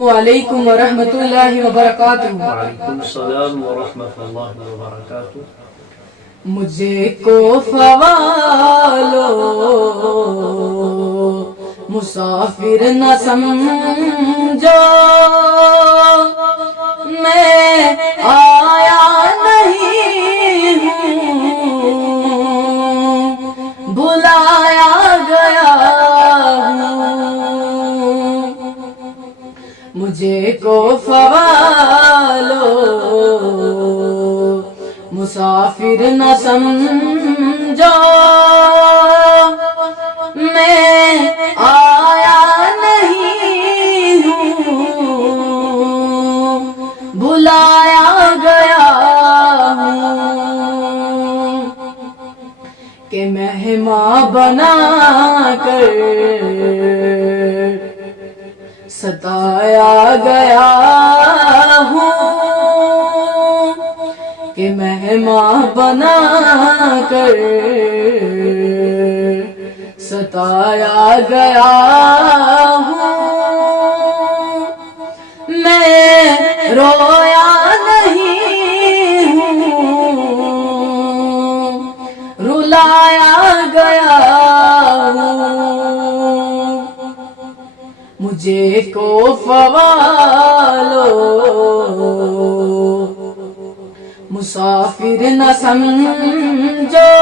وعلیکم ورحمۃ اللہ وبرکاتہ۔ وعلیکم السلام ورحمۃ اللہ وبرکاتہ۔ مجھے کو فوالو مسافر نہ سمجھو، میں آیا نہیں ہوں، بلایا گیا ہوں۔ مجھے کو فوالو مسافر نہ سمجھو، میں آیا نہیں ہوں، بلایا گیا ہوں۔ کہ مہمان بنا کر ستایا گیا ہوں، کہ مہمان بنا کر ستایا گیا ہوں۔ میں رویا نہیں ہوں، رلایا گیا ہوں۔ مجھے کو فوالو مسافر نہ سمجھو،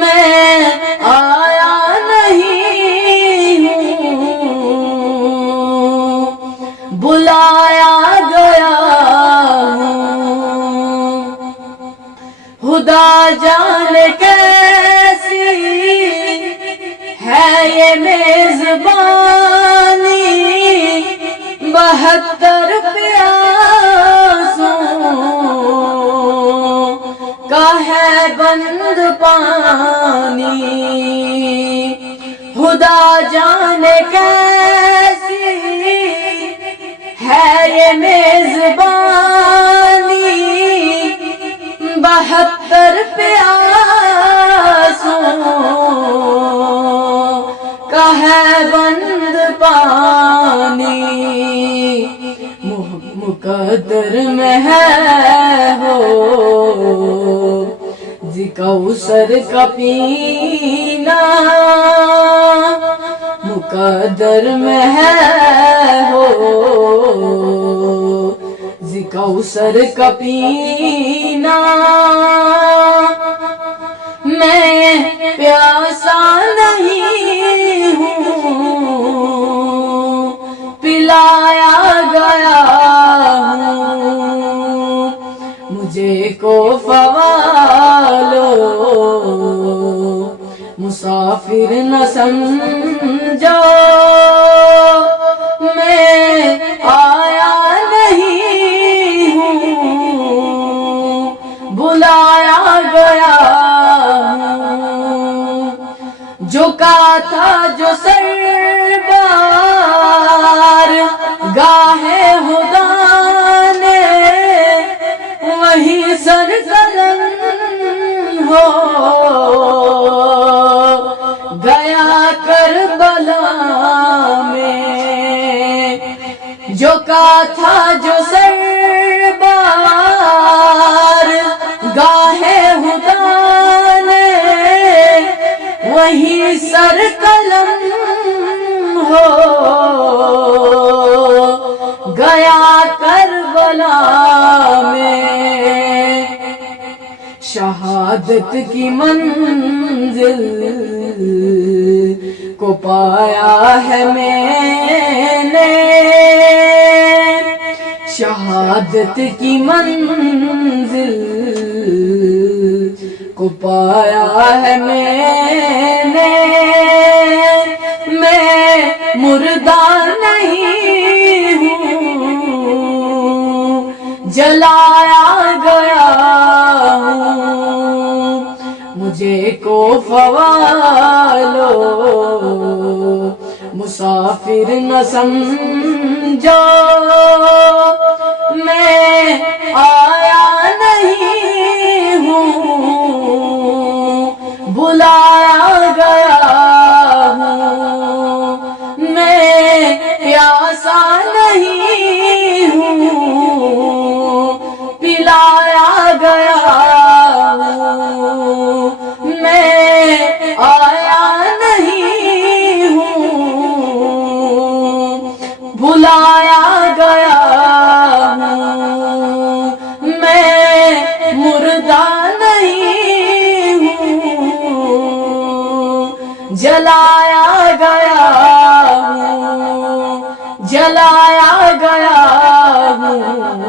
میں آیا نہیں ہوں، بلایا گیا ہوں۔ خدا جانے کیسی ہے یہ میزبانی، 72 پیاسوں کا ہے بند پانی۔ خدا جانے کیسی ہے یہ میزبانی، 72 پیاسوں کا ہے بند پانی۔ مقدر میں ہے ہو کوثر کا پینا، مقدر میں ہے ہو کوثر کا پینا۔ میں پیاسا نہیں ہوں، پلایا گیا ہوں۔ مجھے کو فوالو مسافر نہ سمجھو، میں آیا نہیں ہوں، بلایا گیا ہوں۔ جھکا تھا جو سر بار گاہ خدا نے، وہی سر قلم ہو گیا کربلا میں۔ جھکا تھا جو سر بار گاہ خدا نے، وہی سر قلم ہو گیا کربلا میں۔ شہادت کی منزل کو پایا ہے میں نے، شہادت کی منزل کو پایا ہے میں نے۔ میں مردہ نہیں ہوں، جلایا گیا ہوں۔ مجھے کو فوالو مسافر نہ سمجھو، میں آیا نہیں ہوں، بلایا گیا ہوں۔ میں پیار پیاسا نہیں ہوں، پلایا گیا ہوں، میں آیا نہیں ہوں، بھلایا گیا ہوں، میں مردہ نہیں ہوں، جلایا گیا ہوں، جلایا گیا ہوں،